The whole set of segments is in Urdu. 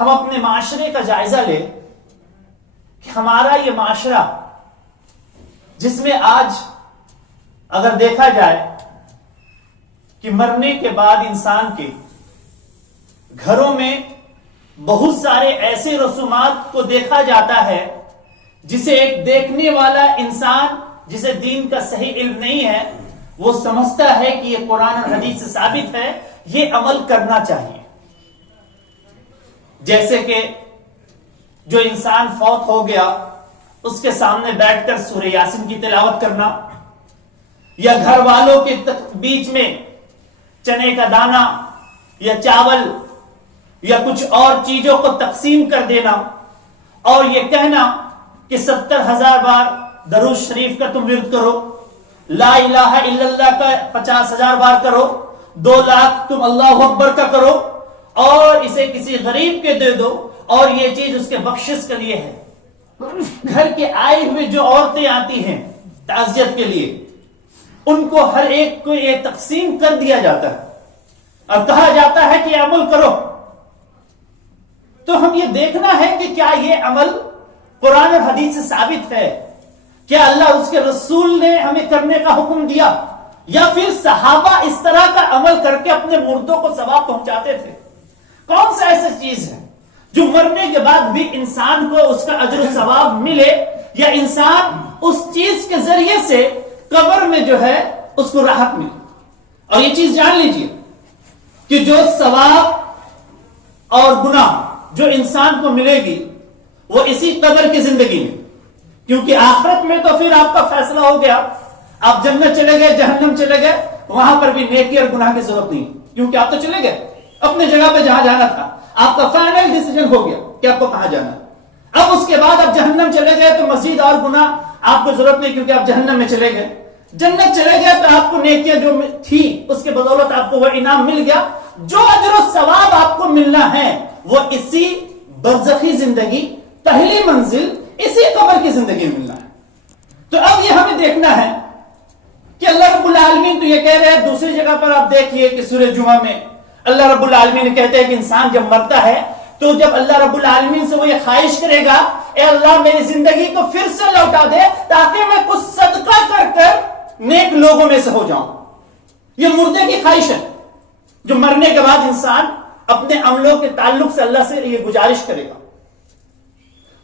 ہم اپنے معاشرے کا جائزہ لیں کہ ہمارا یہ معاشرہ جس میں آج اگر دیکھا جائے کہ مرنے کے بعد انسان کے گھروں میں بہت سارے ایسے رسومات کو دیکھا جاتا ہے جسے ایک دیکھنے والا انسان جسے دین کا صحیح علم نہیں ہے وہ سمجھتا ہے کہ یہ قرآن اور حدیث سے ثابت ہے، یہ عمل کرنا چاہیے۔ جیسے کہ جو انسان فوت ہو گیا اس کے سامنے بیٹھ کر سورہ یاسین کی تلاوت کرنا، یا گھر والوں کے بیچ میں چنے کا دانہ یا چاول یا کچھ اور چیزوں کو تقسیم کر دینا اور یہ کہنا کہ 70,000 بار درود شریف کا تم ورد کرو، لا الہ الا اللہ کا 50,000 بار کرو، 2 لاکھ تم اللہ اکبر کا کرو اور اسے کسی غریب کے دے دو اور یہ چیز اس کے بخشش کے لیے ہے۔ گھر کے آئے ہوئے جو عورتیں آتی ہیں تعزیت کے لیے ان کو ہر ایک کو یہ تقسیم کر دیا جاتا ہے اور کہا جاتا ہے کہ عمل کرو۔ تو ہم یہ دیکھنا ہے کہ کیا یہ عمل قرآن اور حدیث سے ثابت ہے، کیا اللہ اس کے رسول نے ہمیں کرنے کا حکم دیا، یا پھر صحابہ اس طرح کا عمل کر کے اپنے مردوں کو ثواب پہنچاتے تھے؟ کون سا ایسا چیز ہے جو مرنے کے بعد بھی انسان کو اس کا اجر و ثواب ملے، یا انسان اس چیز کے ذریعے سے قبر میں جو ہے اس کو راحت ملے؟ اور یہ چیز جان لیجئے کہ جو ثواب اور گناہ جو انسان کو ملے گی وہ اسی قبر کی زندگی میں، کیونکہ آخرت میں تو پھر آپ کا فیصلہ ہو گیا، آپ جنت چلے گئے جہنم چلے گئے، وہاں پر بھی نیکی اور گناہ کی ضرورت نہیں، کیونکہ آپ تو چلے گئے اپنے جگہ پہ جہاں جانا تھا، آپ کا فائنل ڈیسیجن ہو گیا کہ آپ کو کہاں جانا ہے۔ اب اس کے بعد آپ جہنم چلے گئے تو مزید اور گناہ آپ کو ضرورت نہیں، کیونکہ آپ جہنم میں چلے گئے۔ جنت چلے گئے تو آپ کو نیکیاں جو تھی اس کے بدولت آپ کو وہ انعام مل گیا۔ جو اجر و ثواب آپ کو ملنا ہے وہ اسی برزخی زندگی، پہلی منزل اسی قبر کی زندگی میں ملنا ہے۔ تو اب یہ ہمیں دیکھنا ہے کہ اللہ رب العالمین تو یہ کہہ رہے ہیں، دوسری جگہ پر آپ دیکھیے کہ سورہ جمعہ میں اللہ رب العالمین کہتے ہیں کہ انسان جب مرتا ہے تو جب اللہ رب العالمین سے وہ یہ خواہش کرے گا، اے اللہ میری زندگی کو پھر سے لوٹا دے تاکہ میں کچھ صدقہ کر کر نیک لوگوں میں سے ہو جاؤں۔ یہ مردے کی خواہش ہے جو مرنے کے بعد انسان اپنے عملوں کے تعلق سے اللہ سے یہ گزارش کرے گا۔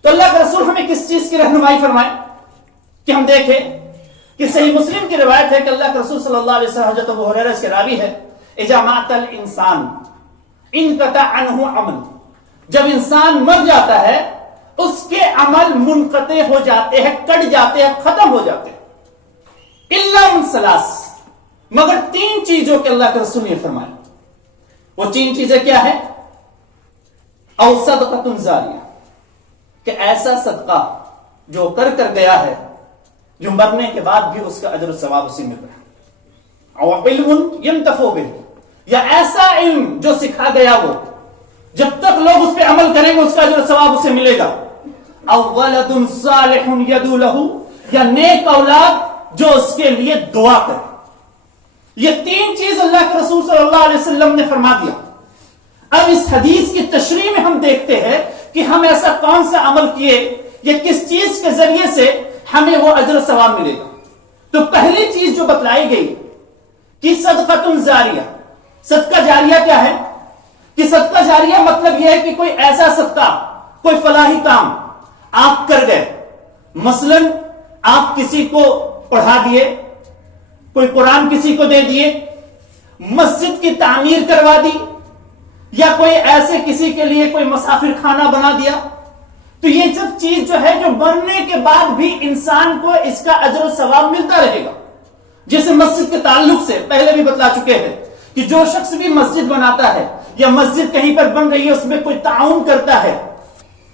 تو اللہ کا رسول ہمیں کس چیز کی رہنمائی فرمائے کہ ہم دیکھیں کہ صحیح مسلم کی روایت ہے کہ اللہ کے رسول صلی اللہ علیہ وسلم، حضرت ابو ہریرہ کے راوی ہے، اذا مات الانسان انقطع عنہ عمل، جب انسان مر جاتا ہے اس کے عمل منقطع ہو جاتے ہیں، کٹ جاتے ہیں، ختم ہو جاتے ہیں، الا من ثلاث، مگر 3 چیزوں کے اللہ کے رسول نے فرمایا۔ وہ 3 چیزیں کیا ہے؟ او صدقۃ جاریہ، کہ ایسا صدقہ جو کر گیا ہے جو مرنے کے بعد بھی اس کا اجر و ثواب اسی میں مل رہا ہے، او علم ینتفع بہ، یا ایسا علم جو سکھا گیا وہ جب تک لوگ اس پہ عمل کریں گے اس کا اجر و ثواب اسے ملے گا، او ولد صالح یدعو لہ، یا نیک اولاد جو اس کے لیے دعا کرے۔ یہ 3 چیز اللہ کے رسول صلی اللہ علیہ وسلم نے فرما دیا۔ اب اس حدیث کی تشریح میں ہم دیکھتے ہیں کہ ہم ایسا کون سا عمل کیے یا کس چیز کے ذریعے سے ہمیں وہ اجر و ثواب ملے گا۔ تو پہلی چیز جو بتلائی گئی کہ صدقۃ جاریہ، صدقہ جاریہ کیا ہے؟ کہ صدقہ جاریہ مطلب یہ ہے کہ کوئی ایسا صدقہ، کوئی فلاحی کام آپ کر گئے، مثلا آپ کسی کو پڑھا دیے، کوئی قرآن کسی کو دے دیے، مسجد کی تعمیر کروا دی، یا کوئی ایسے کسی کے لیے کوئی مسافر خانہ بنا دیا، تو یہ سب چیز جو ہے جو مرنے کے بعد بھی انسان کو اس کا اجر و ثواب ملتا رہے گا۔ جیسے مسجد کے تعلق سے پہلے بھی بتلا چکے ہیں کہ جو شخص بھی مسجد بناتا ہے یا مسجد کہیں پر بن رہی ہے اس میں کوئی تعاون کرتا ہے،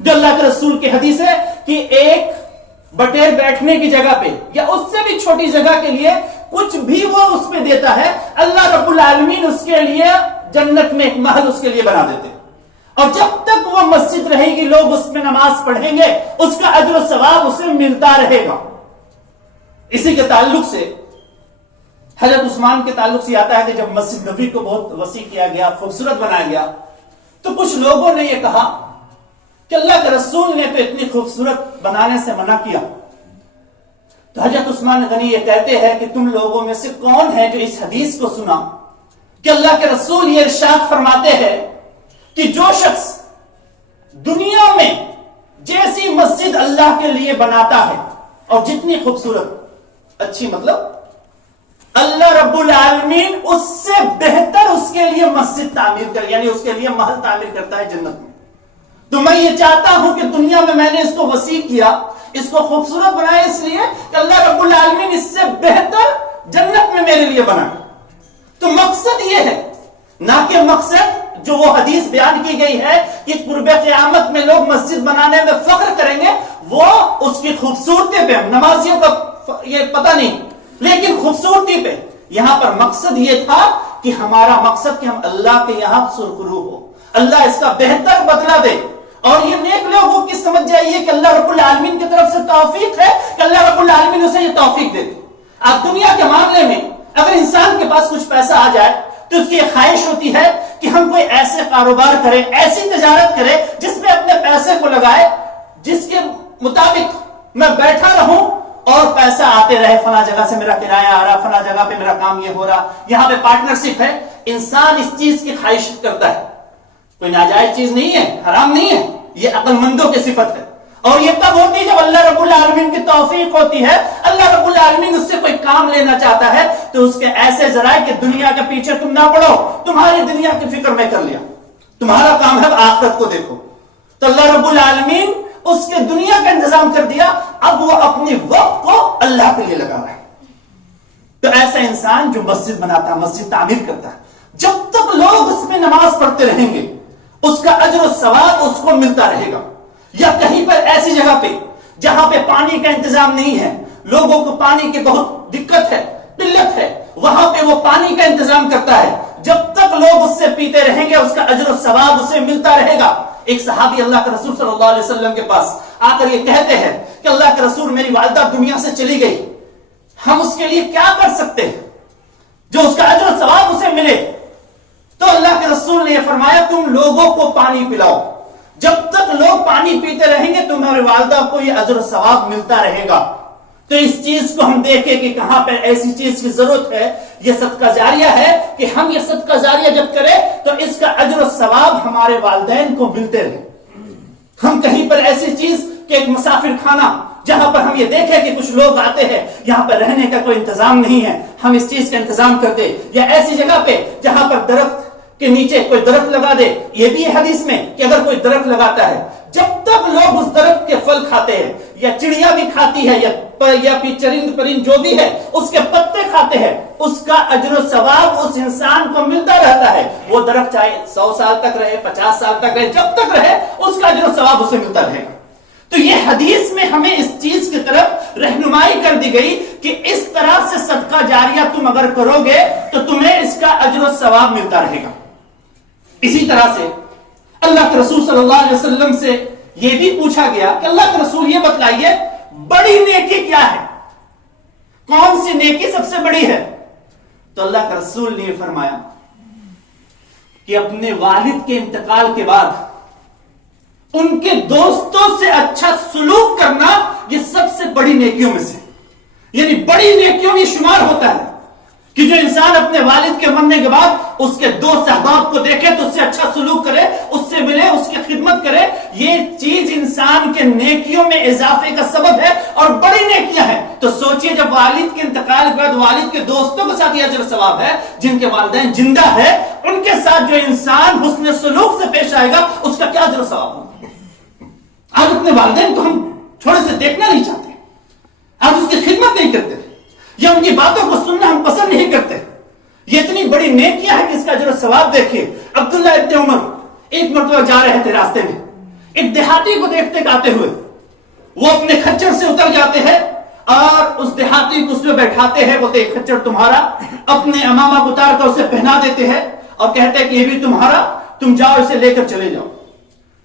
جو اللہ کے رسول کی حدیث ہے کہ ایک بٹیر بیٹھنے کی جگہ پہ یا اس سے بھی چھوٹی جگہ کے لیے کچھ بھی وہ اس پہ دیتا ہے، اللہ رب العالمین اس کے لیے جنت میں ایک محل اس کے لیے بنا دیتے ہیں، اور جب تک وہ مسجد رہے گی لوگ اس میں نماز پڑھیں گے اس کا اجر و ثواب اسے ملتا رہے گا۔ اسی کے تعلق سے حضرت عثمان کے تعلق سے آتا ہے کہ جب مسجد نبوی کو بہت وسیع کیا گیا، خوبصورت بنایا گیا، تو کچھ لوگوں نے یہ کہا کہ اللہ کے رسول نے تو اتنی خوبصورت بنانے سے منع کیا. تو حضرت عثمان غنی یہ کہتے ہیں کہ تم لوگوں میں سے کون ہے جو اس حدیث کو سنا کہ اللہ کے رسول یہ ارشاد فرماتے ہیں کہ جو شخص دنیا میں جیسی مسجد اللہ کے لیے بناتا ہے اور جتنی خوبصورت اچھی مطلب اللہ رب العالمین اس سے بہتر اس کے لیے مسجد تعمیر کر یعنی اس کے لیے محل تعمیر کرتا ہے جنت میں. تو میں یہ چاہتا ہوں کہ دنیا میں نے اس کو وسیع کیا, اس کو خوبصورت بنایا اس لیے کہ اللہ رب العالمین اس سے بہتر جنت میں میرے لیے بنا. تو مقصد یہ ہے, نہ کہ مقصد جو وہ حدیث بیان کی گئی ہے کہ قرب قیامت میں لوگ مسجد بنانے میں فخر کریں گے, وہ اس کی خوبصورتی پہ نمازیوں کا یہ پتہ نہیں, لیکن خوبصورتی پہ یہاں پر مقصد یہ تھا کہ ہمارا مقصد کہ ہم اللہ کے یہاں سرخرو ہو, اللہ اس کا بہتر بدلہ دے. اور یہ نیک لوگوں کی سمجھ جائیے کہ اللہ رب العالمین کی طرف سے توفیق ہے کہ اللہ رب العالمین اسے یہ توفیق دے. اب دنیا کے معاملے میں اگر انسان کے پاس کچھ پیسہ آ جائے تو اس کی یہ خواہش ہوتی ہے کہ ہم کوئی ایسے کاروبار کریں, ایسی تجارت کریں جس میں اپنے پیسے کو لگائے, جس کے مطابق میں بیٹھا رہوں اور پیسہ آتے رہے, فلاں جگہ سے میرا کرایہ آ رہا, فلاں جگہ پہ میرا کام یہ ہو رہا, یہاں پہ پارٹنرشپ ہے. انسان اس چیز کی خواہش کرتا ہے, کوئی ناجائز چیز نہیں ہے, حرام نہیں ہے, یہ عقل مندوں کی صفت ہے. اور یہ تب ہوتی ہے جب اللہ رب العالمین کی توفیق ہوتی ہے. اللہ رب العالمین اس سے کوئی کام لینا چاہتا ہے تو اس کے ایسے ذرائع کہ دنیا کے پیچھے تم نہ پڑو, تمہاری دنیا کی فکر میں کر لیا, تمہارا کام ہے آخرت کو دیکھو. تو اللہ رب العالمین اس کے دنیا کا انتظام کر دیا, اب وہ اپنی وقت کو اللہ کے لیے لگا رہا ہے. تو ایسا انسان جو مسجد بناتا ہے, مسجد تعمیر کرتا ہے, جب تک لوگ اس میں نماز پڑھتے رہیں گے اس کا اجر و ثواب اس کو ملتا رہے گا. یا کہیں پر ایسی جگہ پہ جہاں پہ پانی کا انتظام نہیں ہے, لوگوں کو پانی کی بہت دقت ہے, قلت ہے, وہاں پہ وہ پانی کا انتظام کرتا ہے, جب تک لوگ اس سے پیتے رہیں گے اس کا اجر و ثواب اسے ملتا رہے گا. ایک صحابی اللہ کے رسول صلی اللہ علیہ وسلم کے پاس آ کر یہ کہتے ہیں کہ اللہ کے رسول میری والدہ دنیا سے چلی گئی, ہم اس کے لیے کیا کر سکتے ہیں جو اس کا اجر و ثواب اسے ملے. تو اللہ کے رسول نے یہ فرمایا تم لوگوں کو پانی پلاؤ, جب تک لوگ پانی پیتے رہیں گے تمہارے والدہ کو یہ اجر و ثواب ملتا رہے گا. تو اس چیز کو ہم دیکھیں کہ کہاں پہ ایسی چیز کی ضرورت ہے, یہ صدقہ جاریہ ہے کہ ہم یہ صدقہ جاریہ جب کریں تو اس کا اجر و ثواب ہمارے والدین کو ملتے رہے. ہم کہیں پر ایسی چیز کہ ایک مسافر خانہ جہاں پر ہم یہ دیکھیں کہ کچھ لوگ آتے ہیں, یہاں پر رہنے کا کوئی انتظام نہیں ہے, ہم اس چیز کا انتظام کرتے. یا ایسی جگہ پہ جہاں پر درخت کے نیچے کوئی درخت لگا دے, یہ بھی ہے حدیث میں کہ اگر کوئی درخت لگاتا ہے جب تک لوگ اس درخت کے پھل کھاتے ہیں, یا چڑیا بھی کھاتی ہے یا پھر چرند پرند جو بھی ہے اس کے پتے کھاتے ہیں, اس کا اجر و ثواب اس انسان کو ملتا رہتا ہے. وہ درخت چاہے 100 سال تک رہے, 50 سال تک رہے, جب تک رہے اس کا اجر و ثواب اسے ملتا رہے گا. تو یہ حدیث میں ہمیں اس چیز کی طرف رہنمائی کر دی گئی کہ اس طرح سے صدقہ جاریہ تم اگر کرو گے تو تمہیں اس کا اجر و ثواب ملتا رہے گا. اسی طرح سے اللہ کے رسول صلی اللہ علیہ وسلم سے یہ بھی پوچھا گیا کہ اللہ کے رسول یہ بتلائیے بڑی نیکی کیا ہے, کون سی نیکی سب سے بڑی ہے. تو اللہ کے رسول نے یہ فرمایا کہ اپنے والد کے انتقال کے بعد ان کے دوستوں سے اچھا سلوک کرنا یہ سب سے بڑی نیکیوں میں سے, یعنی بڑی نیکیوں میں شمار ہوتا ہے کہ جو انسان اپنے والد کے مرنے کے بعد اس کے دوست احباب کو دیکھے تو اس سے اچھا سلوک کرے, اس سے ملے, اس کی خدمت کرے. یہ چیز انسان کے نیکیوں میں اضافے کا سبب ہے اور بڑی نیکیاں ہیں. تو سوچئے جب والد کے انتقال کے بعد والد کے دوستوں کے ساتھ یہ اجر ثواب ہے, جن کے والدین زندہ ہے ان کے ساتھ جو انسان حسن سلوک سے پیش آئے گا اس کا کیا اجر ثواب ہوگا. آج اپنے والدین کو ہم تھوڑے سے دیکھنا نہیں چاہتے, آج اس کی خدمت نہیں کرتے, یا ان کی باتوں کو سننا ہم پسند نہیں کرتے. یہ اتنی بڑی نیکیاں ہے کہ اس کا اجر و ثواب دیکھیے. عبداللہ ابن عمر ایک مرتبہ جا رہے تھے راستے میں, ایک دیہاتی کو دیکھتے گاتے ہوئے, وہ اپنے کھچر سے اتر جاتے ہیں اور اس دیہاتی کو اس میں بیٹھاتے ہیں, بولتے ہیں کھچر تمہارا, اپنے امامہ اتار کر اسے پہنا دیتے ہیں اور کہتے ہیں کہ یہ بھی تمہارا, تم جاؤ اسے لے کر چلے جاؤ.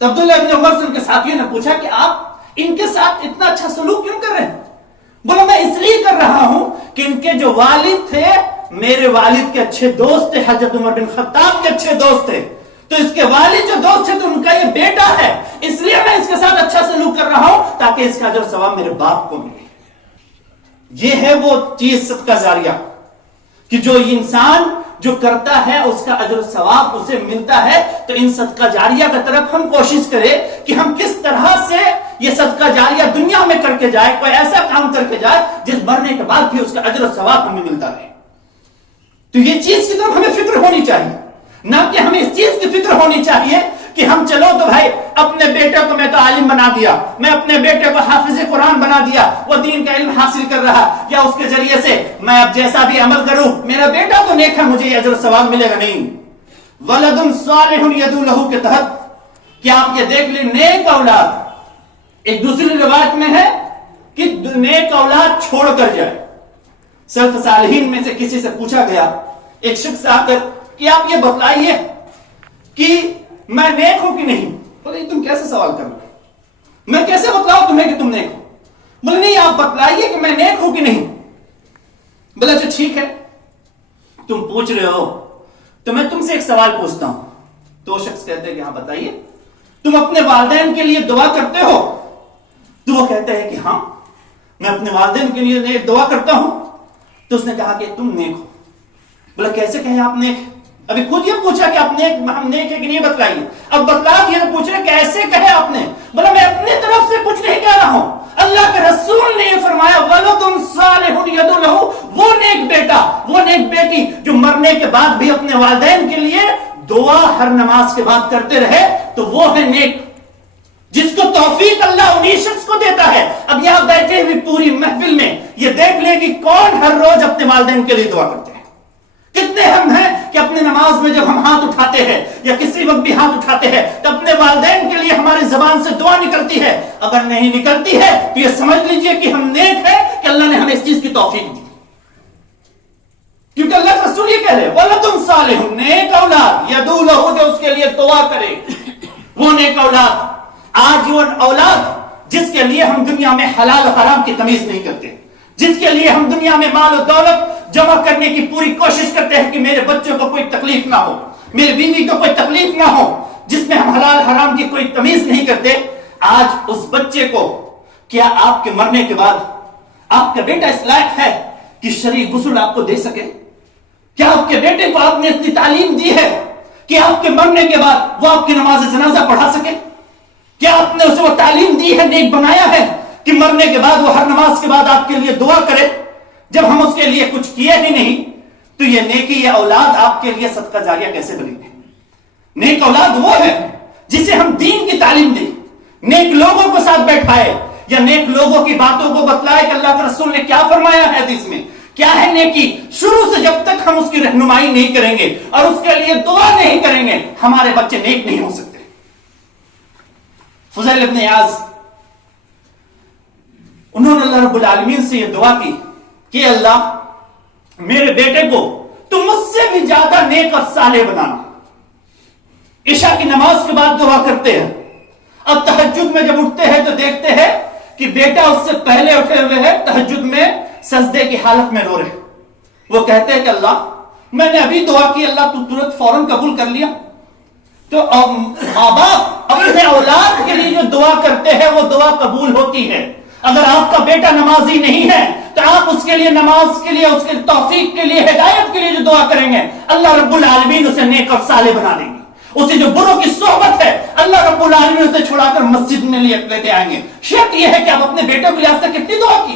تو عبداللہ ابن عمر سے ان کے ساتھیوں نے پوچھا کہ آپ ان کے ساتھ اتنا اچھا سلوک کیوں کر رہے ہیں؟ بولا میں اس لیے کر رہا ہوں کہ ان کے جو والد تھے میرے والد کے اچھے دوست تھے, حضرت عمر بن خطاب کے اچھے دوست تھے. تو اس کے والد جو دوست تھے تو ان کا یہ بیٹا ہے، اس لیے میں اس کے ساتھ اچھا سلوک کر رہا ہوں تاکہ اس کا اجر و ثواب میرے باپ کو ملے۔ یہ ہے وہ چیز صدقہ جاریہ کہ جو انسان جو کرتا ہے اس کا اجر و ثواب اسے ملتا ہے۔ تو ان صدقہ جاریہ کی طرف ہم کوشش کریں کہ ہم کس طرح سے یہ صدقہ جاریہ دنیا میں کر کے جائے، کوئی ایسا کام کر کے جائے جس مرنے کے بعد بھی اس کا اجر و ثواب ہمیں ملتا رہے۔ تو یہ چیز کی طرف ہمیں فکر ہونی چاہیے، نہ کہ ہمیں اس چیز کی فکر ہونی چاہیے کہ ہم چلو تو بھائی اپنے بیٹے کو میں تو عالم بنا دیا، میں اپنے بیٹے کو حافظ قرآن بنا دیا، وہ دین کا علم حاصل کر رہا، یا اس کے ذریعے سے میں اب جیسا بھی عمل کروں میرا بیٹا تو نیک ہے، مجھے یہ اجر و ثواب ملے گا۔ نہیں، ولد صالح یدعو لہ کے تحت کیا آپ یہ دیکھ لیں نیک اولاد، ایک دوسری روایت میں ہے کہ نیک اولاد چھوڑ کر جائے۔ سلف صالحین میں سے کسی سے پوچھا گیا، ایک شخص آ کر کہ آپ یہ بتلائیے کہ میں نیک ہوں کہ نہیں؟ بولے تم کیسے سوال کر رہے ہو، میں کیسے بتلاؤں تمہیں کہ تم نیک ہو؟ بولے نہیں آپ بتلائیے کہ میں نیک ہوں کہ نہیں۔ بولے اچھا ٹھیک ہے، تم پوچھ رہے ہو تو میں تم سے ایک سوال پوچھتا ہوں۔ تو وہ شخص کہتے ہیں کہ ہاں بتائیے، تم اپنے والدین کے لیے دعا کرتے ہو؟ تو وہ کہتے ہیں کہ ہاں میں اپنے والدین کے لیے دعا کرتا ہوں۔ تو اس نے کہا کہ تم نیک ہو۔ بولا کیسے کہیں آپ نیک؟ ابھی خود یہ پوچھا کہ آپ نیک ہم نیک ہے کہ نہیں بتلائیے، اب بتلا دیا تو پوچھ رہے کیسے کہے آپ نے؟ بولا میں اپنی طرف سے کچھ نہیں کہہ رہا ہوں، اللہ کے رسول نے یہ فرمایا ولد صالح یدعو لہ، وہ نیک بیٹا وہ نیک بیٹی جو مرنے کے بعد بھی اپنے والدین کے لیے دعا ہر نماز کے بعد کرتے رہے، تو وہ ہے نیک، جس کو توفیق اللہ انہی شخص کو دیتا ہے۔ اب یہاں بیٹھے ہوئے پوری محفل میں یہ دیکھ لیں کہ کون ہر روز اپنے والدین کے لیے دعا کرتے ہیں۔ کتنے ہم ہیں کہ اپنے نماز میں جب ہم ہاتھ اٹھاتے ہیں یا کسی وقت بھی ہاتھ اٹھاتے ہیں تو اپنے والدین کے لیے ہماری زبان سے دعا نکلتی ہے؟ اگر نہیں نکلتی ہے تو یہ سمجھ لیجئے کہ ہم نیک ہیں کہ اللہ نے ہمیں اس چیز کی توفیق دی، کیونکہ اللہ کا رسول یہ کہہ رہے ولد صالح، نیک اولاد یدعو لہ، جو اس کے لیے دعا کرے، وہ نیک اولاد۔ آج وہ اولاد جس کے لیے ہم دنیا میں حلال و حرام کی تمیز نہیں کرتے، جس کے لیے ہم دنیا میں مال و دولت جمع کرنے کی پوری کوشش کرتے ہیں کہ میرے بچوں کو کوئی تکلیف نہ ہو، میرے بیوی کو کوئی تکلیف نہ ہو، جس میں ہم حلال حرام کی کوئی تمیز نہیں کرتے، آج اس بچے کو کیا آپ کے مرنے کے بعد آپ کا بیٹا اس لائق ہے کہ شرعی غسل آپ کو دے سکے؟ کیا آپ کے بیٹے کو آپ نے اتنی تعلیم دی ہے کہ آپ کے مرنے کے بعد وہ آپ کی نماز جنازہ پڑھا سکے؟ کیا آپ نے اسے وہ تعلیم دی ہے، نیک بنایا ہے کہ مرنے کے بعد وہ ہر نماز کے بعد آپ کے لیے دعا کرے؟ جب ہم اس کے لیے کچھ کیے ہی نہیں تو یہ نیکی یہ اولاد آپ کے لیے صدقہ جاریہ کیسے بنے گی؟ نیک اولاد وہ ہے جسے ہم دین کی تعلیم دیں، نیک لوگوں کو ساتھ بیٹھائے یا نیک لوگوں کی باتوں کو بتلائے کہ اللہ کے رسول نے کیا فرمایا ہے حدیث میں، کیا ہے نیکی۔ شروع سے جب تک ہم اس کی رہنمائی نہیں کریں گے اور اس کے لیے دعا نہیں کریں گے، ہمارے بچے نیک نہیں ہو سکتے۔ فضیل ابن عیاض انہوں نے اللہ رب العالمین سے یہ دعا کی کہ اللہ میرے بیٹے کو تم مجھ سے بھی زیادہ نیک اور صالح بنانا۔ عشاء کی نماز کے بعد دعا کرتے ہیں، اب تہجد میں جب اٹھتے ہیں تو دیکھتے ہیں کہ بیٹا اس سے پہلے اٹھے ہوئے ہے، تہجد میں سجدے کی حالت میں رو رہے۔ وہ کہتے ہیں کہ اللہ میں نے ابھی دعا کی، اللہ تو ترنت فوراً قبول کر لیا۔ تو ماں باپ اپنے اولاد کے لیے جو دعا کرتے ہیں وہ دعا قبول ہوتی ہے۔ اگر آپ کا بیٹا نمازی نہیں ہے تو آپ اس کے لیے نماز کے لیے، اس کے توفیق کے لیے، ہدایت کے لیے جو دعا کریں گے اللہ رب العالمین اسے نیک اور صالح بنا دیں گے۔ اسے جو بروں کی صحبت ہے اللہ رب العالمین اسے چھڑا کر مسجد میں لیتے آئیں گے۔ شرط یہ ہے کہ آپ اپنے بیٹے کے لیے آج تک کتنی دعا کی؟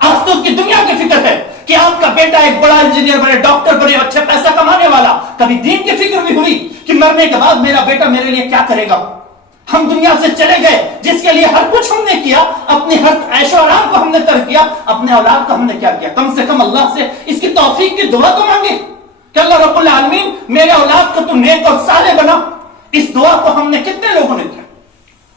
آج تو اس کی دنیا کی فکر ہے کہ آپ کا بیٹا ایک بڑا انجینئر بنے، ڈاکٹر بنے، اچھا پیسہ کمانے والا۔ کبھی دین کی فکر بھی ہوئی کہ مرنے کے بعد میرا بیٹا میرے لیے کیا کرے گا؟ ہم دنیا سے چلے گئے جس کے لیے ہر کچھ ہم نے کیا، اپنی ہر عیش و آرام کو ہم نے ترک کیا، اپنے اولاد کو ہم نے کیا کیا؟ کم سے کم اللہ سے اس کی توفیق کی دعا تو مانگے کہ اللہ رب العالمین میرے اولاد کو تو نیک اور صالح بنا۔ اس دعا کو ہم نے کتنے لوگوں نے کیا؟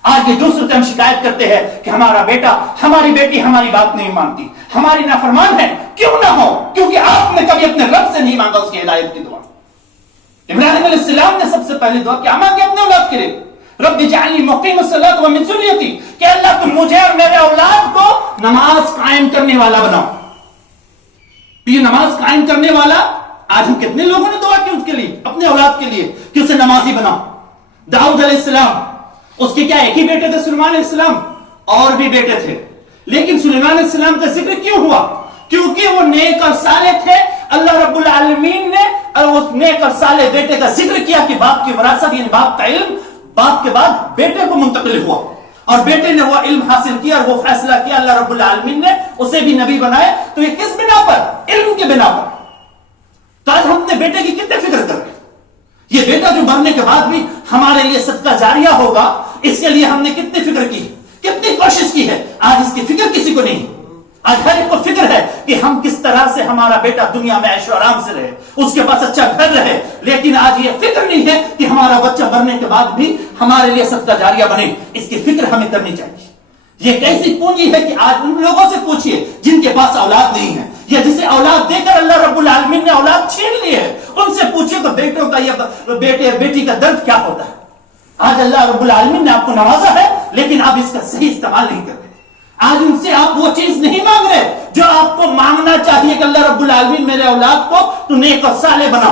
آج یہ دوسرے سے ہم شکایت کرتے ہیں کہ ہمارا بیٹا ہماری بیٹی ہماری بات نہیں مانتی، ہماری نافرمان ہے۔ کیوں نہ ہو؟ کیونکہ آپ نے کبھی اپنے رب سے نہیں مانگا اس کی ہدایت کی دعا۔ ابراہیم علیہ السلام نے سب سے پہلی دعا کیا مانگی اپنے اولاد کے لیے؟ رب اجعلنی مقیم الصلاۃ ومن ذریتی، کہ اللہ تم مجھے اور میرے اولاد کو نماز قائم کرنے والا بناؤ۔ یہ نماز قائم کرنے والا آج ہم کتنے لوگوں نے دعا کی اس کے لیے، اپنے اولاد کے لیے، کہ اسے نمازی بنا. داؤد علیہ السلام، اس کے کیا ایک ہی بیٹے تھے سلیمان علیہ السلام؟ اور بھی بیٹے تھے، لیکن سلیمان علیہ السلام کا ذکر کیوں ہوا؟ کیونکہ وہ نیک اور صالح تھے. اللہ رب العالمین نے اس نیک اور صالح بیٹے کا ذکر کیا کہ باپ کی وراثت، یعنی باپ کا علم باپ کے بعد بیٹے کو منتقل ہوا، اور بیٹے نے وہ علم حاصل کیا اور وہ فیصلہ کیا. اللہ رب العالمین نے اسے بھی نبی بنائے. تو یہ کس بنا پر؟ علم کے بنا پر. تو آج ہم اپنے بیٹے کی کتنے فکر کر رہے ہیں؟ یہ بیٹا جو مرنے کے بعد بھی ہمارے لیے صدقہ جاریہ ہوگا، اس کے لیے ہم نے کتنی فکر کی، کتنی کوشش کی ہے. آج اس کی فکر کسی کو نہیں. آج ہر ایک کو فکر ہے کہ ہم کس طرح سے ہمارا بیٹا دنیا میں عیش و آرام سے رہے، اس کے پاس اچھا گھر رہے. لیکن آج یہ فکر نہیں ہے کہ ہمارا بچہ مرنے کے بعد بھی ہمارے لیے صدقہ جاریہ بنے. اس کی فکر ہمیں کرنی چاہیے. یہ کیسی پونجی ہے کہ آج ان لوگوں سے پوچھئے جن کے پاس اولاد نہیں ہے، یا جسے اولاد دے کر اللہ رب العالمین نے اولاد چھین لی ہے، ان سے پوچھئے تو بیٹوں کا یا بیٹی کا درد کیا ہوتا ہے. آج اللہ رب العالمین نے آپ کو نوازا ہے، لیکن آپ اس کا صحیح استعمال نہیں کر رہے. آج ان سے آپ وہ چیز نہیں مانگ رہے جو آپ کو مانگنا چاہیے کہ اللہ رب العالمین میرے اولاد کو تو نیک اور صالح بنا.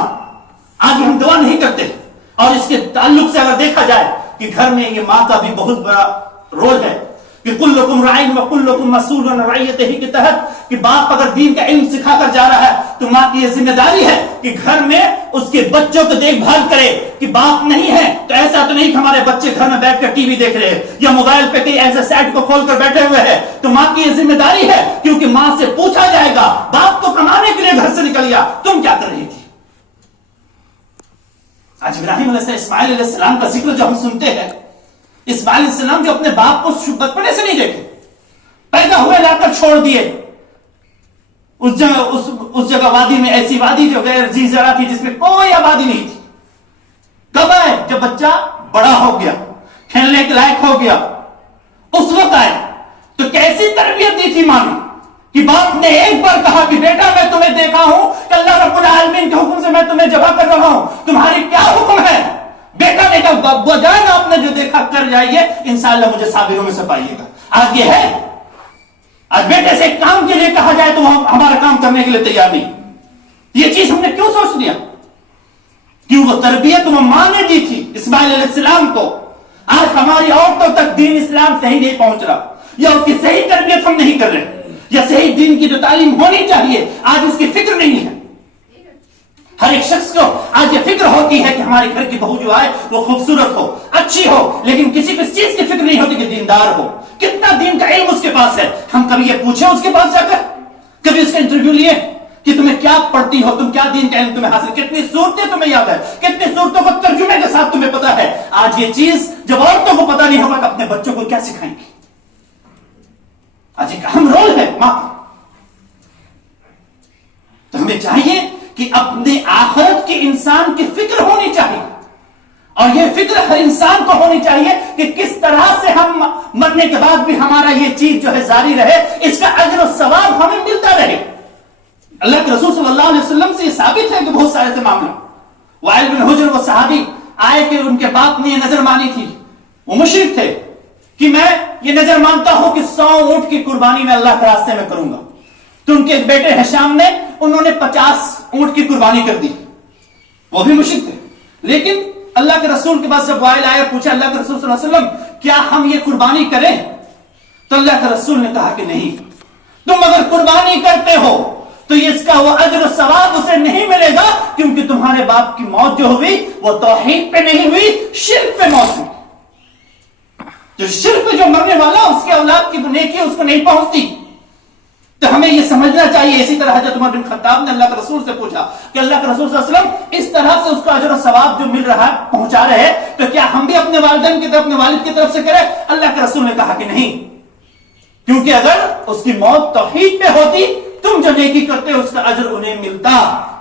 آج ہم دعا نہیں کرتے. اور اس کے تعلق سے اگر دیکھا جائے کہ گھر میں یہ ماں کا بھی بہت بڑا رول ہے کہ کلکم راعٍ وکلکم مسئول عن رعیتہ کے تحت، کہ باپ اگر دین کا علم سکھا کر جا رہا ہے تو ماں کی یہ ذمہ داری ہے کہ گھر میں اس کے بچوں کو دیکھ بھال کرے. کہ باپ نہیں ہے تو ایسا تو نہیں کہ ہمارے بچے گھر میں بیٹھ کر ٹی وی دیکھ رہے ہیں یا موبائل پہ کئی ایسے سائٹ کو کھول کر بیٹھے ہوئے ہیں. تو ماں کی یہ ذمہ داری ہے، کیونکہ ماں سے پوچھا جائے گا باپ تو کمانے کے لیے گھر سے نکل گیا، تم کیا کر رہی تھی. آج ابراہیم علیہ السلام، اسماعیل علیہ السلام کا ذکر جو ہم سنتے ہیں، اسماعیل علیہ السلام جو اپنے باپ کو بچپنے سے نہیں دیکھے، پیدا ہوئے لا کر چھوڑ دیے اس جگہ وادی میں، ایسی وادی جو غیر ذی زرع تھی، جس میں کوئی آبادی نہیں تھی. کب آئے؟ جب بچہ بڑا ہو گیا، کھیلنے کے لائق ہو گیا، اس وقت آئے. تو کیسی تربیت دی تھی ماں نے کہ باپ نے ایک بار کہا کہ بیٹا میں تمہیں دیکھا ہوں کہ اللہ رب العالمین کے حکم سے میں تمہیں ذبح کر رہا ہوں، تمہاری کیا حکم ہے؟ بیٹا نے کہا بجائے آپ نے جو دیکھا کر جائیے، انشاءاللہ مجھے صابروں میں سے پائیے گا. آج یہ ہے، آج بیٹے سے ایک کام کے لیے کہا جائے تو ہمارا کام کرنے کے لیے تیار نہیں. یہ چیز ہم نے کیوں سوچ لیا؟ کیوں وہ تربیت وہ ماں نے دی تھی اسماعیل علیہ السلام کو. آج ہماری عورتوں تک دین اسلام صحیح نہیں پہنچ رہا، یا اس کی صحیح تربیت ہم نہیں کر رہے، یا صحیح دین کی جو تعلیم ہونی چاہیے آج اس کی فکر نہیں ہے. ہر ایک شخص کو آج یہ فکر ہوتی ہے کہ ہمارے گھر کی بہو جو آئے وہ خوبصورت ہو، اچھی ہو، لیکن کسی کو اس چیز کی فکر نہیں ہوتی کہ دیندار ہو، کتنا دین کا علم اس کے پاس ہے. ہم کبھی یہ پوچھیں اس کے پاس جا کر، کبھی اس کا انٹرویو لیے کہ تمہیں کیا پڑھتی ہو، تم کیا دین کا علم تمہیں حاصل، کتنی صورتیں تمہیں یاد ہے، کتنی صورتوں کو ترجمے کے ساتھ تمہیں پتا ہے. آج یہ چیز جب عورتوں کو پتا نہیں ہوگا کہ اپنے بچوں کو کیا سکھائیں گے. آج ایک اہم رول ہے ماں کا. تو ہمیں چاہیے کہ اپنے آخرت کی انسان کی فکر ہونی چاہیے، اور یہ فکر ہر انسان کو ہونی چاہیے کہ کس طرح سے ہم مرنے کے بعد بھی ہمارا یہ چیز جو ہے جاری رہے، اس کا اجر و ثواب ہمیں ملتا رہے. اللہ کے رسول صلی اللہ علیہ وسلم سے یہ ثابت ہے کہ بہت سارے تھے معاملہ. وائل بن حجر وہ صحابی آئے کہ ان کے باپ نے یہ نظر مانی تھی، وہ مشرک تھے، کہ میں یہ نظر مانتا ہوں کہ 100 اونٹ کی قربانی میں اللہ کے راستے میں کروں گا. تو ان کے بیٹے ہشام نے انہوں نے 50 اونٹ کی قربانی کر دی. وہ بھی مشرک تھے، لیکن اللہ کے رسول کے پاس جب وائل آئے، پوچھا اللہ کے رسول صلی اللہ علیہ وسلم کیا ہم یہ قربانی کریں؟ تو اللہ کے رسول نے کہا کہ نہیں، تم اگر قربانی کرتے ہو تو اس کا وہ اجر و ثواب اسے نہیں ملے گا، کیونکہ تمہارے باپ کی موت جو ہوئی وہ توحید پہ نہیں ہوئی، شرک پہ موت ہوئی. جو شرک پہ جو مرنے والا اس کے اولاد کی نیکی اس کو نہیں پہنچتی. تو ہمیں یہ سمجھنا چاہیے. اسی طرح حضرت عمر بن خطاب نے اللہ کے رسول سے پوچھا کہ اللہ کے رسول صلی اللہ علیہ وسلم اس طرح سے اس کا اجر و ثواب جو مل رہا ہے پہنچا رہے، تو کیا ہم بھی اپنے والدین کی طرف، اپنے والد کی طرف سے کریں؟ اللہ کے رسول نے کہا کہ نہیں، کیونکہ اگر اس کی موت توحید پہ ہوتی، تم جو نیکی کرتے اس کا اجر انہیں ملتا.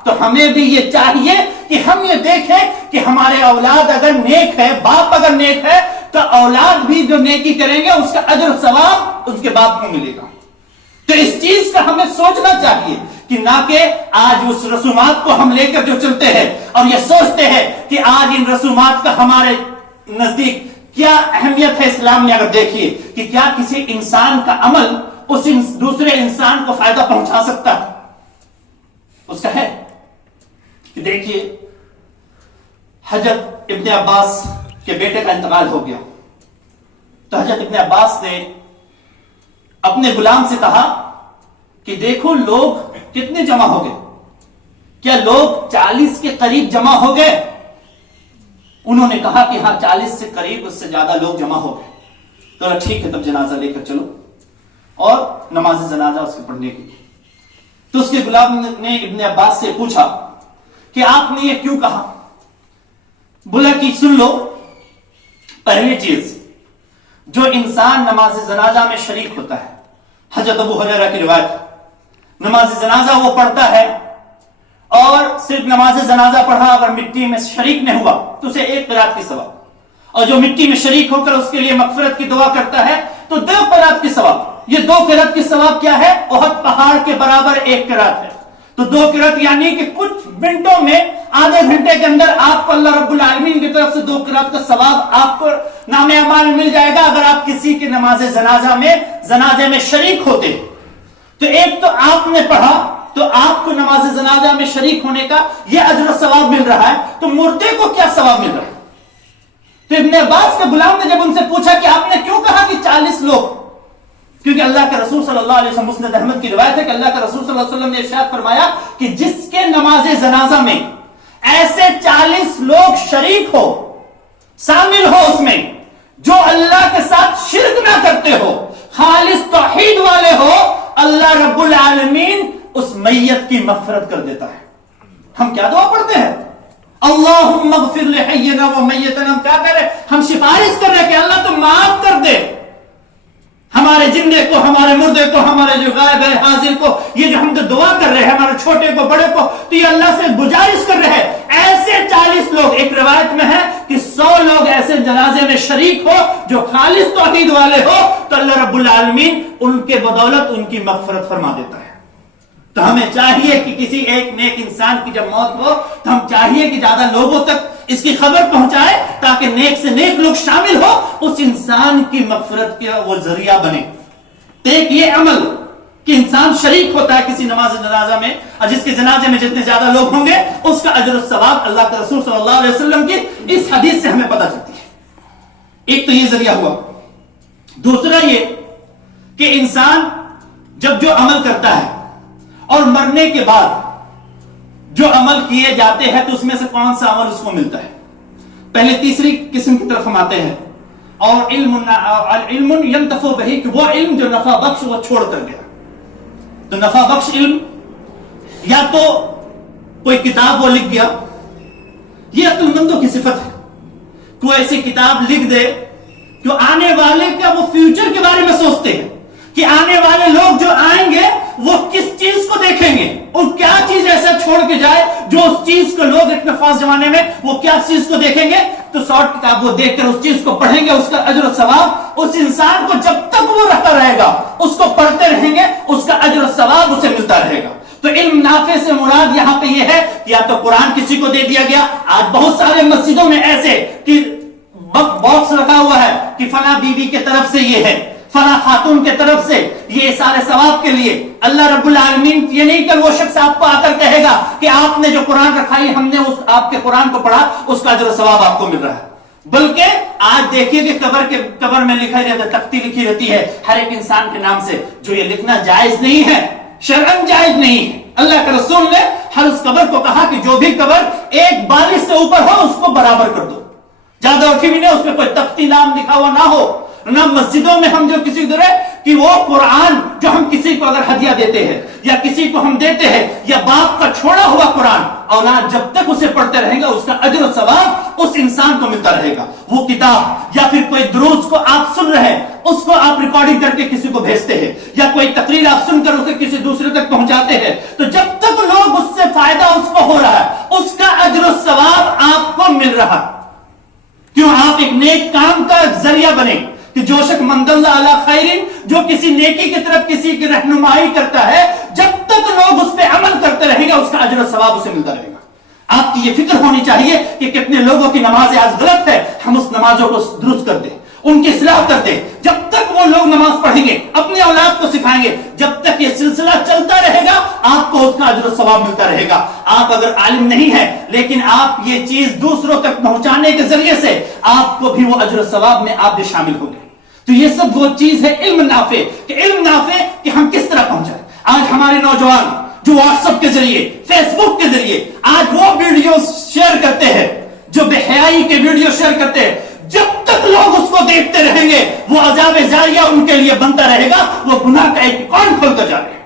تو ہمیں بھی یہ چاہیے کہ ہم یہ دیکھیں کہ ہمارے اولاد اگر نیک ہے، باپ اگر نیک ہے، تو اولاد بھی جو نیکی کریں گے اس کا اجر و ثواب اس کے باپ کو ملے گا. تو اس چیز کا ہمیں سوچنا چاہیے کہ نہ کہ آج اس رسومات کو ہم لے کر جو چلتے ہیں اور یہ سوچتے ہیں کہ آج ان رسومات کا ہمارے نزدیک کیا اہمیت ہے اسلام میں. اگر دیکھیے کہ کیا کسی انسان کا عمل اس دوسرے انسان کو فائدہ پہنچا سکتا ہے، اس کا ہے. دیکھیے حضرت ابن عباس کے بیٹے کا انتقال ہو گیا تو حضرت ابن عباس نے اپنے غلام سے کہا کہ دیکھو لوگ کتنے جمع ہو گئے، کیا لوگ 40 کے قریب جمع ہو گئے؟ انہوں نے کہا کہ ہاں 40 سے قریب، اس سے زیادہ لوگ جمع ہو گئے۔ تو ٹھیک ہے، تب جنازہ لے کر چلو اور نماز جنازہ اس کے پڑھنے کی۔ تو اس کے غلام نے ابن عباس سے پوچھا کہ آپ نے یہ کیوں کہا؟ بولا کہ سن لو، پہلی چیز جو انسان نماز جنازہ میں شریک ہوتا ہے، حضرت ابو ہریرہ کی روایت، نماز جنازہ وہ پڑھتا ہے اور صرف نماز جنازہ پڑھا، اگر مٹی میں شریک نہیں ہوا تو اسے 1 قرات کی ثواب، اور جو مٹی میں شریک ہو کر اس کے لیے مغفرت کی دعا کرتا ہے تو 2 قرات کی ثواب۔ یہ 2 قرات کی ثواب کیا ہے؟ احد پہاڑ کے برابر 1 قرات ہے۔ تو 2 قرات یعنی کہ کچھ منٹوں میں، آدھے گھنٹے کے اندر آپ کو اللہ رب العالمین کی طرف سے 2 قرات کا ثواب آپ کو نام اعمال میں مل جائے گا اگر آپ کسی کے نماز جنازے میں شریک ہوتے۔ تو ایک تو آپ نے پڑھا تو آپ کو نماز جنازہ میں شریک ہونے کا یہ اجر و ثواب مل رہا ہے، تو مردے کو کیا ثواب مل رہا ہے؟ تو ابن عباس کے غلام نے جب ان سے پوچھا کہ آپ نے کیوں کہا کہ 40 لوگ، کیونکہ اللہ کے رسول صلی اللہ علیہ وسلم، مسند احمد کی روایت ہے کہ اللہ کے رسول صلی اللہ علیہ وسلم نے ارشاد فرمایا کہ جس کے نماز جنازہ میں ایسے 40 لوگ شریک ہو، شامل ہو اس میں، جو اللہ کے ساتھ شرک نہ کرتے ہو، خالص توحید والے ہو، اللہ رب العالمین اس میت کی مغفرت کر دیتا ہے۔ ہم کیا دعا پڑھتے ہیں؟ اللہم اغفر لحینا و میتنا، ہم کیا کر رہے ہیں؟ ہم سفارش کر رہے ہیں کہ اللہ تو معاف کر دے ہمارے زندے کو، ہمارے مردے کو، ہمارے جو غائب ہے حاضر کو، یہ جو ہم تو دعا کر رہے ہیں ہمارے چھوٹے کو بڑے کو، تو یہ اللہ سے گزارش کر رہے ہیں ایسے 40 لوگ، ایک روایت میں ہے کہ 100 لوگ ایسے جنازے میں شریک ہو جو خالص توحید والے ہو، تو اللہ رب العالمین ان کے بدولت ان کی مغفرت فرما دیتا ہے۔ تو ہمیں چاہیے کہ کسی ایک نیک انسان کی جب موت ہو تو ہم چاہیے کہ زیادہ لوگوں تک اس کی خبر پہنچائے تاکہ نیک سے نیک لوگ شامل ہو، اس انسان کی مغفرت کا وہ ذریعہ بنے۔ تو ایک یہ عمل کہ انسان شریک ہوتا ہے کسی نماز جنازہ میں، اور جس کے جنازے میں جتنے زیادہ لوگ ہوں گے اس کا اجر و ثواب اللہ کے رسول صلی اللہ علیہ وسلم کی اس حدیث سے ہمیں پتہ چلتی ہے۔ ایک تو یہ ذریعہ ہوا، دوسرا یہ کہ انسان جب جو عمل کرتا ہے اور مرنے کے بعد جو عمل کیے جاتے ہیں تو اس میں سے کون سا عمل اس کو ملتا ہے؟ پہلے تیسری قسم کی طرف ہم آتے ہیں، اور علم ينتفع به، کہ وہ علم جو نفع بخش وہ چھوڑ کر گیا۔ تو نفع بخش علم یا تو کوئی کتاب وہ لکھ گیا، یہ عقل مندوں کی صفت ہے، کوئی ایسی کتاب لکھ دے جو آنے والے کا وہ فیوچر کے بارے میں سوچتے ہیں کہ آنے والے لوگ جو آئیں گے وہ کس چیز کو دیکھیں گے اور کیا چیز ایسا چھوڑ کے جائے جو اس چیز کو لوگ اتنے فاسٹ زمانے میں وہ کیا چیز کو دیکھیں گے، تو شارٹ کتاب وہ دیکھ کر اس چیز کو پڑھیں گے، اس کا اجر و ثواب اس انسان کو جب تک وہ رہتا رہے گا اس کو پڑھتے رہیں گے، اس کا اجر و ثواب اسے ملتا رہے گا۔ تو علم نافع سے مراد یہاں پہ یہ ہے کہ یا تو قرآن کسی کو دے دیا گیا، آج بہت سارے مسجدوں میں ایسے کہ باکس رکھا ہوا ہے کہ فلاں بیوی کے طرف سے یہ ہے، فلاں خاتون کے طرف سے یہ سارے ثواب کے لیے۔ اللہ رب العالمین یہ نہیں کہ وہ شخص آپ کو آ کر کہے گا کہ آپ نے جو قرآن رکھا ہے ہم نے آپ کے قرآن کو پڑھا اس کا اجر و ثواب آپ کو مل رہا ہے، بلکہ آج دیکھیے کہ قبر میں لکھا جاتا ہے، تختی لکھی رہتی ہے ہر ایک انسان کے نام سے، جو یہ لکھنا جائز نہیں ہے، شرعاً جائز نہیں ہے۔ اللہ کے رسول نے ہر اس قبر کو کہا کہ جو بھی قبر 1 بالش سے اوپر ہو اس کو برابر کر دو، زیادہ اٹھی بھی نہیں، اس میں کوئی تختی نام لکھا ہوا نہ ہو۔ نہ مسجدوں میں ہم جو کسی طرح کہ وہ قرآن جو ہم کسی کو اگر ہدیہ دیتے ہیں یا کسی کو ہم دیتے ہیں یا باپ کا چھوڑا ہوا قرآن، اولاد جب تک اسے پڑھتے رہیں گا اس کا اجر و ثواب اس انسان کو ملتا رہے گا۔ وہ کتاب یا پھر کوئی دروس کو آپ سن رہے ہیں اس کو آپ ریکارڈنگ کر کے کسی کو بھیجتے ہیں، یا کوئی تقریر آپ سن کر اسے کسی دوسرے تک پہنچاتے ہیں، تو جب تک لوگ اس سے فائدہ اس کو ہو رہا ہے اس کا اجر و ثواب آپ کو مل رہا ہے۔ کیوں؟ آپ ایک نیک کام کا ذریعہ بنے کہ جو شخص من دل علی خیر، جو کسی نیکی کی طرف کسی کی رہنمائی کرتا ہے، جب تک لوگ اس پہ عمل کرتے رہیں گا اس کا اجر و ثواب اسے ملتا رہے گا۔ آپ کی یہ فکر ہونی چاہیے کہ کتنے لوگوں کی نماز آج غلط ہے، ہم اس نمازوں کو درست کر دیں، ان کی اصلاح کر دیں۔ جب تک وہ وہ لوگ نماز پڑھیں گے، اپنے اولاد کو سکھائیں گے. جب تک یہ سلسلہ چلتا رہے گا آپ کو اس کا اجر و ثواب ملتا رہے گا. آپ اگر عالم نہیں ہیں لیکن آپ یہ چیز دوسروں تک پہنچانے کے ذریعے سے آپ کو بھی وہ اجر و ثواب میں آپ بھی شامل ہوں گے. تو یہ سب وہ چیز ہے علم نافع، کہ علم نافع کہ ہم کس طرح پہنچائیں. آج ہمارے نوجوان جو واٹس ایپ کے ذریعے، فیس بک کے ذریعے آج وہ ویڈیوز شیئر کرتے ہیں، جو بے حیائی کے ویڈیو شیئر کرتے ہیں، جب تک لوگ اس کو دیکھتے رہیں گے وہ عذاب جاریہ ان کے لیے بنتا رہے گا، وہ گناہ کا ایک اکاؤنٹ کھولتا جا رہا ہے.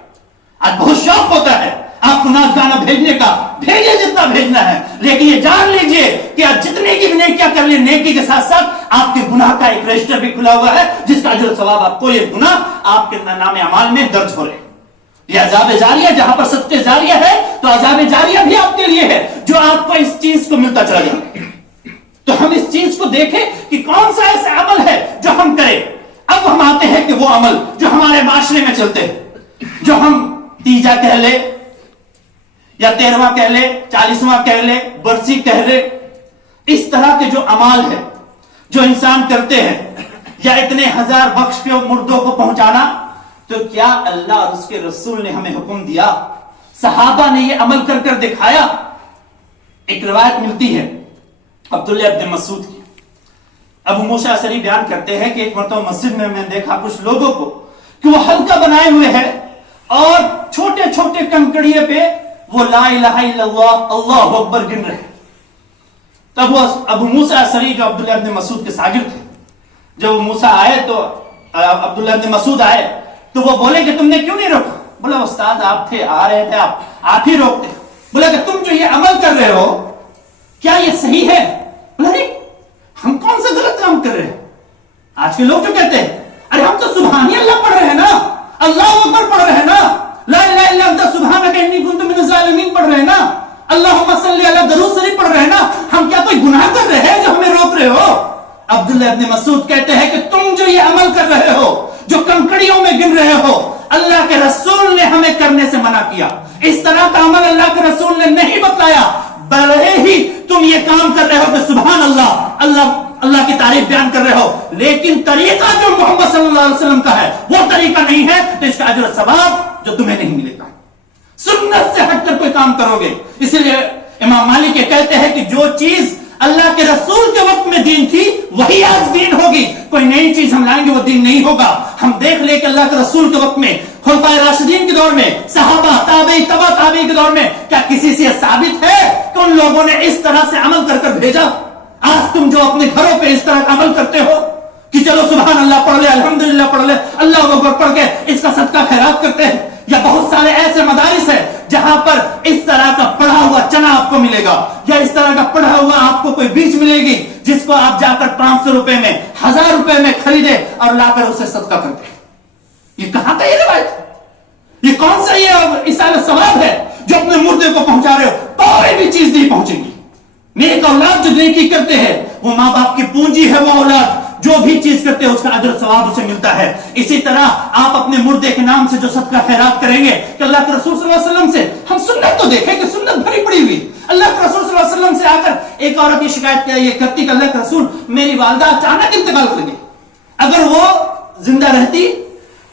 آج بہت شوق ہوتا ہے آپ کو ناچ گانا بھیجنے کا، بھیجے جتنا بھیجنا ہے، لیکن یہ جان لیجئے کہ آپ جتنے کی بھی نیکیاں کر لیں، نیکی کے ساتھ ساتھ آپ کے گناہ کا ایک رجسٹر بھی کھلا ہوا ہے جس کا اجر و ثواب آپ کو، یہ گناہ آپ کے نام اعمال میں درج ہو رہے ہیں. یہ عذاب جاریہ، جہاں پر صدقہ جاریہ ہے تو عذاب جاریہ بھی آپ کے لیے ہے جو آپ کو اس چیز کو ملتا چلا جائے. تو ہم اس چیز کو دیکھیں کہ کون سا ایسا عمل ہے جو ہم کریں. اب ہم آتے ہیں کہ وہ عمل جو ہمارے معاشرے میں چلتے ہیں، جو ہم تیجا کہہ لے یا 13واں کہہ لے، 40واں کہہ لے، برسی کہہ لے، اس طرح کے جو اعمال ہے جو انسان کرتے ہیں، یا اتنے ہزار بخش کے مردوں کو پہنچانا، تو کیا اللہ اور اس کے رسول نے ہمیں حکم دیا؟ صحابہ نے یہ عمل کر کر دکھایا. ایک روایت ملتی ہے عبداللہ ابن مسعود کی. ابو موسیٰ اشعری بیان کرتے ہیں کہ ایک مرتبہ مسجد میں میں نے دیکھا کچھ لوگوں کو کہ وہ حلقہ بنائے ہوئے ہیں اور چھوٹے چھوٹے کنکڑیے پہ وہ لا الہ الا اللہ، اللہ اکبر گن رہے. تب وہ ابو موسیٰ اشعری جو عبداللہ ابن مسعود کے شاگرد تھے، جب وہ موسیٰ آئے تو عبداللہ ابن مسعود آئے تو وہ بولے کہ تم نے کیوں نہیں روکا؟ بولا استاد آپ تھے، آ رہے تھے، آپ ہی روکتے. بولا کہ تم جو یہ عمل کر رہے ہو کیا یہ صحیح ہے؟ بولا نہیں، ہم کون سا غلط کام کر رہے ہیں؟ آج کے لوگ جو کہتے ہیں ارے ہم تو سبحان اللہ پڑھ رہے ہیں نا، اللہ اکبر پڑھ رہے ہیں نا، لا الہ الا انت سبحانک انی کنت من الظالمین پڑھ رہے ہیں نا، اللہم صلی علی درود شریف پڑھ رہے ہیں نا، ہم کیا کوئی گناہ کر رہے ہیں جو ہمیں روک رہے ہو؟ عبداللہ ابن مسعود کہتے ہیں کہ تم جو یہ عمل کر رہے ہو، جو کنکڑیوں میں گن رہے ہو، اللہ کے رسول نے ہمیں کرنے سے منع کیا. اس طرح کا عمل اللہ کے رسول نے نہیں بتلایا، بلے ہی تم یہ کام کر رہے ہو کہ سبحان اللہ، اللہ کی تعریف بیان کر رہے ہو، لیکن طریقہ جو محمد صلی اللہ علیہ وسلم کا ہے وہ طریقہ نہیں ہے، تو اس کا اجر و ثواب جو تمہیں نہیں ملے گا. سنت سے ہٹ کر کوئی کام کرو گے. اسی لیے امام مالک یہ کہتے ہیں کہ جو چیز اللہ کے رسول کے وقت میں دین تھی وہی آج دین ہوگی. کوئی نئی چیز ہم لائیں گے وہ دین نہیں ہوگا. ہم دیکھ لیں کہ اللہ کے رسول کے وقت میں، خلفائے راشدین کے دور میں، صحابہ، تابعی، تبع تابعی کے دور میں، کیا کسی سے ثابت ہے کہ ان لوگوں نے اس طرح سے عمل کر کر بھیجا؟ آج تم جو اپنے گھروں پہ اس طرح کا عمل کرتے ہو کہ چلو سبحان اللہ پڑھ لے، الحمدللہ پڑھ لے، اللہ اکبر پڑھ کے اس کا صدقہ خیرات کرتے ہیں، یا بہت سارے ایسے مدارس ہیں جہاں پر اس طرح کا پڑھا ہوا چنا آپ کو ملے گا، یا اس طرح کا پڑھا ہوا آپ کو کوئی بیج ملے گی جس کو آپ جا کر 500 روپے میں، 1000 روپے میں خریدے اور لا کر اسے صدقہ کرتے ہیں. یہ کہاں کا یہ روایت؟ یہ کون سا یہ ایصال ثواب ہے جو اپنے مردے کو پہنچا رہے ہو؟ کوئی بھی چیز نہیں پہنچے گی. نیک اولاد جو نیکی کرتے ہیں وہ ماں باپ کی پونجی ہے، وہ اولاد جو بھی چیز کرتے ہیں اس کا اجر ثواب اسے ملتا ہے. اسی طرح آپ اپنے مردے کے نام سے جو صدقہ خیرات کریں گے کہ اللہ کے رسول صلی اللہ علیہ وسلم سے ہم سنت تو دیکھیں کہ سنت بھری پڑی ہوئی. اللہ کے رسول صلی اللہ علیہ وسلم سے آ کر ایک عورت کی شکایت یہ کرتی کہ اللہ کے رسول میری والدہ اچانک انتقال کر گئی، اگر وہ زندہ رہتی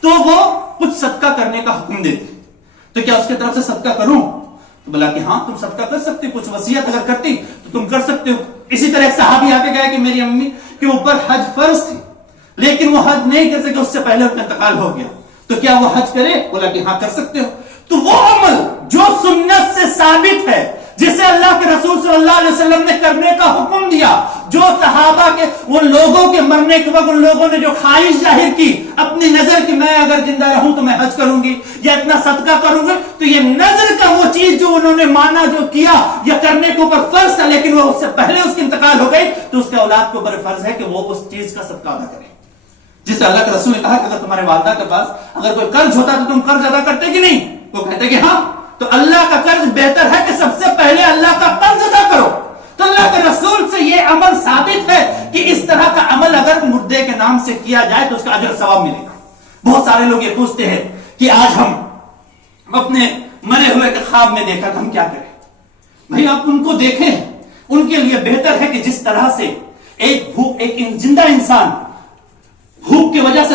تو وہ کچھ صدقہ کرنے کا حکم دیتی، تو کیا اس کی طرف سے صدقہ کروں؟ تو بولا کہ ہاں تم صدقہ کر سکتے، کچھ وصیت اگر کرتی تو تم کر سکتے ہو. اسی طرح ایک صحابی آ کے گئے کہ میری امی کے اوپر حج فرض تھی لیکن وہ حج نہیں کر سکے، اس سے پہلے اس کا انتقال ہو گیا، تو کیا وہ حج کرے؟ بولا کہ ہاں کر سکتے ہو. تو وہ عمل جو سنت سے ثابت ہے، جسے اللہ کے رسول صلی اللہ علیہ وسلم نے کرنے کا حکم دیا، جو صحابہ کے ان لوگوں کے مرنے کے وقت ان لوگوں نے جو خواہش ظاہر کی اپنی نظر کی میں اگر زندہ رہوں تو میں حج کروں گی یا اتنا صدقہ کروں گی، تو یہ نظر کا وہ چیز جو انہوں نے مانا، جو کیا یا کرنے کے اوپر فرض تھا لیکن وہ اس سے پہلے اس کی انتقال ہو گئی، تو اس کے اولاد کے اوپر فرض ہے کہ وہ اس چیز کا صدقہ ادا کرے. جسے اللہ کے رسول نے کہا کہ اگر تمہارے والدہ کے پاس اگر کوئی قرض ہوتا تو تم قرض ادا کرتے کہ نہیں؟ وہ کہتے کہ ہاں. تو اللہ کا قرض بہتر ہے کہ سب سے پہلے اللہ کا قرض ادا کرو. تو اللہ کے رسول سے یہ عمل ثابت ہے کہ اس طرح کا عمل اگر مردے کے نام سے کیا جائے تو اس کا اجر ثواب ملے گا. بہت سارے لوگ یہ پوچھتے ہیں کہ آج ہم اپنے مرے ہوئے کے خواب میں دیکھا تو ہم کیا کریں؟ بھائی آپ ان کو دیکھیں، ان کے لیے بہتر ہے کہ جس طرح سے ایک زندہ انسان بھوک کی وجہ سے